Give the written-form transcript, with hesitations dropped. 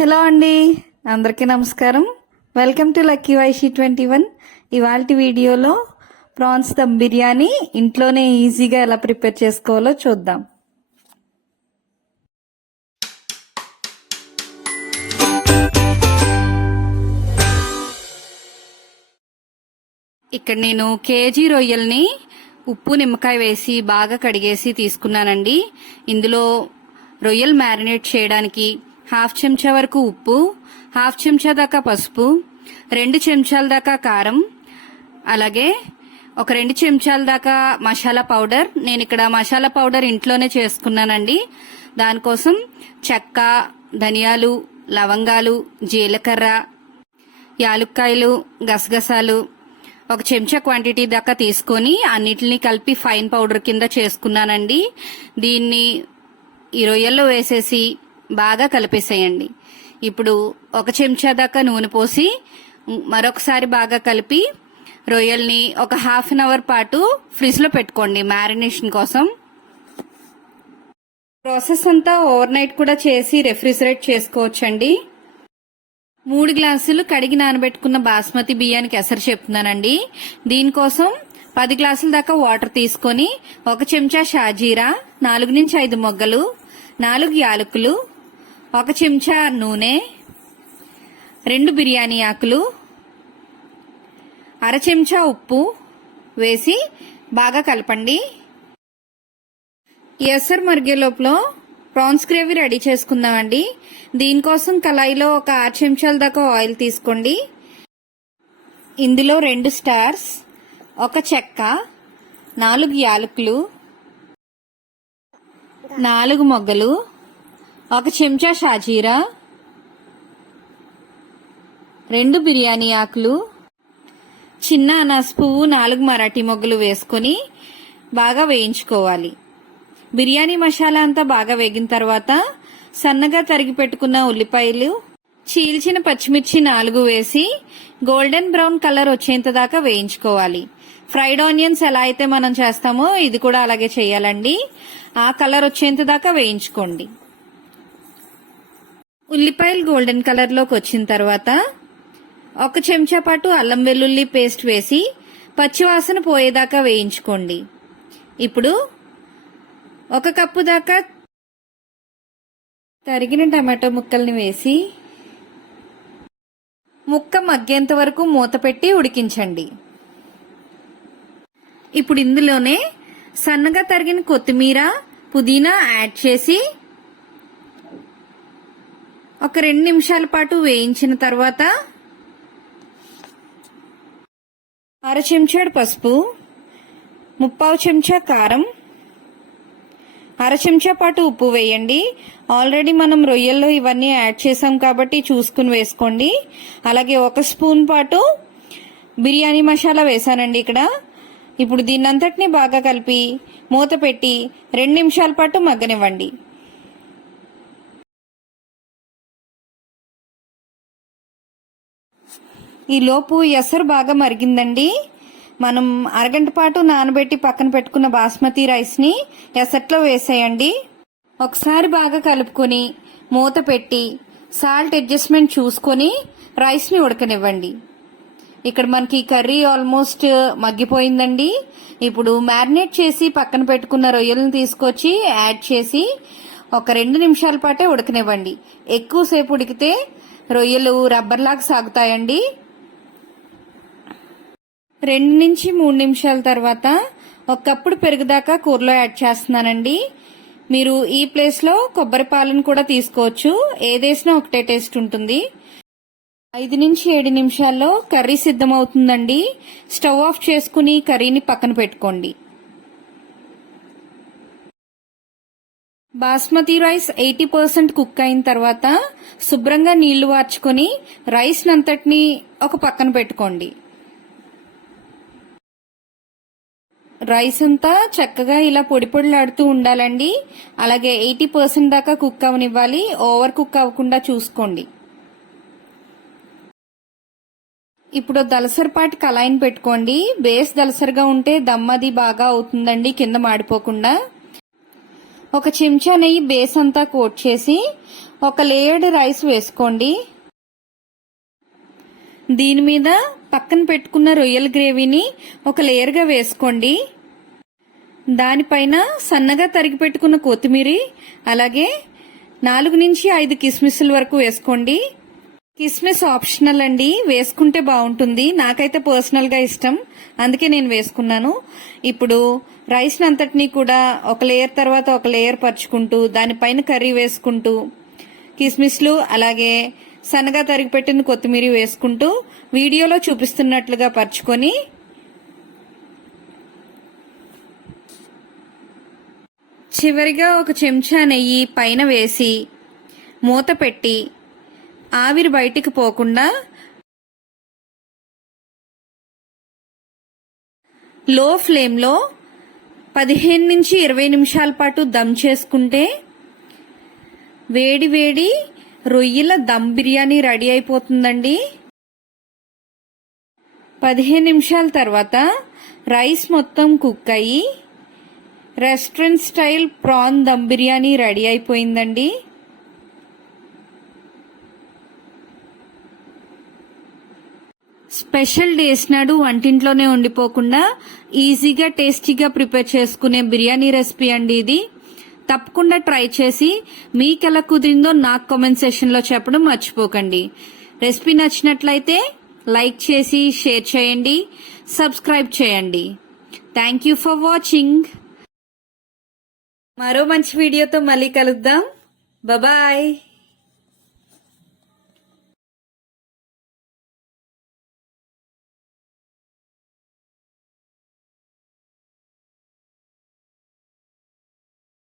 Hello అండి, అందరికీ నమస్కారం. Welcome to lucky Vaishi 21. ఇవాల్టి వీడియోలో ప్రాన్స్ దమ్ బిర్యానీ ఇంట్లోనే ఈజీగా ఎలా ప్రిపేర్ చేసుకోవాలో చూద్దాం. ఇక్కడ నేను కేజీ రొయ్యల్ని ఉప్పు నిమ్మకాయ వేసి బాగా కడిగేసి తీసుకున్నానండి. ఇందులో రొయ్యలు మ్యారినేట్ చేయడానికి హాఫ్ చెంచా వరకు ఉప్పు, హాఫ్ చెంచా దాకా పసుపు, 2 చెంచాల దాకా కారం, అలాగే ఒక 2 చెంచాల దాకా మసాలా పౌడర్. నేను ఇక్కడ మసాలా పౌడర్ ఇంట్లోనే చేసుకున్నానండి. దానికోసం చెక్క, ధనియాలు, లవంగాలు, జీలకర్ర, యాలుక్కాయలు, గసగసాలు 1 చెంచా క్వాంటిటీ దాకా తీసుకొని అన్నిటిని కలిపి ఫైన్ పౌడర్ కింద చేసుకున్నానండి. దీన్ని ఈ రొయ్యల్లో వేసేసి బాగా కలిపేసేయండి. ఇప్పుడు 1 చెంచా దాకా నూనె పోసి మరొకసారి బాగా కలిపి రొయ్యల్ని ఒక హాఫ్ అన్ అవర్ పాటు ఫ్రిడ్జ్ లో పెట్టుకోండి మ్యారినేషన్ కోసం. ప్రాసెస్ అంతా ఓవర్ నైట్ కూడా చేసి రెఫ్రిజిరేట్ చేసుకోవచ్చండి. 3 గ్లాసులు కడిగి నానబెట్టుకున్న బాస్మతి బియ్యానికి ఎసరు చెప్తున్నానండి. దీనికోసం 10 గ్లాసుల దాకా వాటర్ తీసుకొని 1 చెంచా షాజీరా, 4 నుంచి 5 మొగ్గలు, 4 యాలకులు, 1 చెంచా నూనె, 2 బిర్యానీ ఆకులు, 1/2 చెంచా ఉప్పు వేసి బాగా కలపండి. ఈ ఎసరు మరిగే లోపల ప్రాన్స్ గ్రేవీ రెడీ చేసుకుందామండి. దీనికోసం కళాయిలో ఒక 6 చెంచాల దాకా ఆయిల్ తీసుకోండి. ఇందులో 2 స్టార్స్, 1 చెక్క, 4 యాలకులు, 4 మొగ్గలు, 1 చెంచా షాజీరా, 2 బిర్యానీ ఆకులు, చిన్న అనాస పువ్వు, 4 మరాఠీ మొగ్గలు వేసుకొని బాగా వేయించుకోవాలి. బిర్యానీ మసాలా అంతా బాగా వేగిన తర్వాత సన్నగా తరిగి పెట్టుకున్న ఉల్లిపాయలు, చీల్చిన పచ్చిమిర్చి 4 వేసి గోల్డెన్ బ్రౌన్ కలర్ వచ్చేంత దాకా వేయించుకోవాలి. ఫ్రైడ్ ఆనియన్స్ ఎలా అయితే మనం చేస్తామో ఇది కూడా అలాగే చేయాలండి. ఆ కలర్ వచ్చేంత దాకా వేయించుకోండి. ఉల్లిపాయలు గోల్డెన్ కలర్ లోకి వచ్చిన తర్వాత 1 చెంచా పాటు అల్లం వెల్లుల్లి పేస్ట్ వేసి పచ్చివాసన పోయేదాకా వేయించుకోండి. ఇప్పుడు 1 కప్పు దాకా తరిగిన టమాటో ముక్కల్ని వేసి ముక్క మగ్గేంత వరకు మూత పెట్టి ఉడికించండి. ఇప్పుడు ఇందులోనే సన్నగా తరిగిన కొత్తిమీర, పుదీనా యాడ్ చేసి ఒక 2 నిమిషాల పాటు వేయించిన తర్వాత 1/2 చెంచాడు పసుపు, 1/4 చెంచా కారం, 1/2 చెంచా పాటు ఉప్పు వేయండి. ఆల్రెడీ మనం రొయ్యల్లో ఇవన్నీ యాడ్ చేసాం కాబట్టి చూసుకుని వేసుకోండి. అలాగే 1 స్పూన్ పాటు బిర్యానీ మసాలా వేసానండి ఇక్కడ. ఇప్పుడు దీన్నంతటినీ బాగా కలిపి మూత పెట్టి 2 నిమిషాల పాటు మగ్గనివ్వండి. ఈ లోపు ఎసరు బాగా మరిగిందండి. మనం అరగంట పాటు నానబెట్టి పక్కన పెట్టుకున్న బాస్మతి రైస్ ని ఎసట్లో వేసేయండి. ఒకసారి బాగా కలుపుకొని మూత పెట్టి సాల్ట్ అడ్జస్ట్మెంట్ చూసుకొని రైస్ ని ఉడకనివ్వండి. ఇక్కడ మనకి కర్రీ ఆల్మోస్ట్ మగ్గిపోయిందండి. ఇప్పుడు మ్యారినేట్ చేసి పక్కన పెట్టుకున్న రొయ్యలను తీసుకొచ్చి యాడ్ చేసి ఒక 2 నిమిషాల పాటే ఉడకనివ్వండి. ఎక్కువసేపు ఉడికితే రొయ్యలు రబ్బర్ లాగా సాగుతాయండి. 2 నుంచి 3 నిమిషాల తర్వాత 1 కప్పుడు పెరుగు దాకా కూరలో యాడ్ చేస్తున్నానండి. మీరు ఈ ప్లేస్ లో కొబ్బరి పాలను కూడా తీసుకోవచ్చు. ఏదేసినా ఒకటే టేస్ట్ ఉంటుంది. 5 నుంచి 7 నిమిషాల్లో కర్రీ సిద్ధమవుతుందండి. స్టవ్ ఆఫ్ చేసుకుని కర్రీని పక్కన పెట్టుకోండి. బాస్మతి రైస్ 80% కుక్ అయిన తర్వాత శుభ్రంగా నీళ్లు వార్చుకొని రైస్ నంతటిని ఒక పక్కన పెట్టుకోండి. రైస్ అంతా చక్కగా ఇలా పొడి పొడిలాడుతూ ఉండాలండి. అలాగే 80% దాకా కుక్ అవనివ్వాలి. ఓవర్ కుక్ అవ్వకుండా చూసుకోండి. ఇప్పుడు దలసరిపాటి కళాయిని పెట్టుకోండి. బేస్ దలసరిగా ఉంటే దమ్ అది బాగా అవుతుందండి, కింద మాడిపోకుండా. 1 చెంచా నెయ్యి బేస్ అంతా కోట్ చేసి ఒక లేయర్డ్ రైస్ వేసుకోండి. దీని మీద పక్కన పెట్టుకున్న రొయ్యల గ్రేవీని ఒక లేయర్గా వేసుకోండి. దానిపైన సన్నగా తరిగి పెట్టుకున్న కొత్తిమీర, అలాగే 4 నుంచి 5 కిస్మిస్ల వరకు వేసుకోండి. కిస్మిస్ ఆప్షనల్ అండి, వేసుకుంటే బాగుంటుంది. నాకైతే పర్సనల్ గా ఇష్టం, అందుకే నేను వేసుకున్నాను. ఇప్పుడు రైస్ అంతటినీ కూడా ఒక లేయర్ తర్వాత ఒక లేయర్ పరుచుకుంటూ దానిపైన కర్రీ వేసుకుంటూ కిస్మిస్లు అలాగే సన్నగా తరిగి పెట్టిన కొత్తిమీర వేసుకుంటూ వీడియోలో చూపిస్తున్నట్లుగా పరుచుకొని చివరిగా ఒక చెంచా నెయ్యి పైన వేసి మూత పెట్టి ఆవిరి బయటికి పోకుండా లో ఫ్లేమ్లో 15 నుంచి 20 నిమిషాల పాటు దమ్ చేసుకుంటే వేడి వేడి రొయ్యల దమ్ బిర్యానీ రెడీ అయిపోతుందండి. 15 నిమిషాల తర్వాత రైస్ మొత్తం కుక్ అయ్యి restaurant style prawn dum biryani ready అయిపోయిందండి. స్పెషల్ డేస్ నాడు వంటింట్లోనే ఉండిపోకుండా ఈజీగా టేస్టీగా ప్రిపేర్ చేసుకునే బిర్యానీ రెసిపీ అండి ఇది. తప్పకుండా ట్రై చేసి మీకు ఎలా కుదిరిందో నాకు కామెంట్ సెక్షన్ లో చెప్పడం మర్చిపోకండి. రెసిపీ నచ్చినట్లయితే లైక్ చేసి షేర్ చేయండి, సబ్స్క్రైబ్ చేయండి. Thank you for watching. మరో మంచి వీడియోతో మళ్ళీ కలుద్దాం. బాయ్.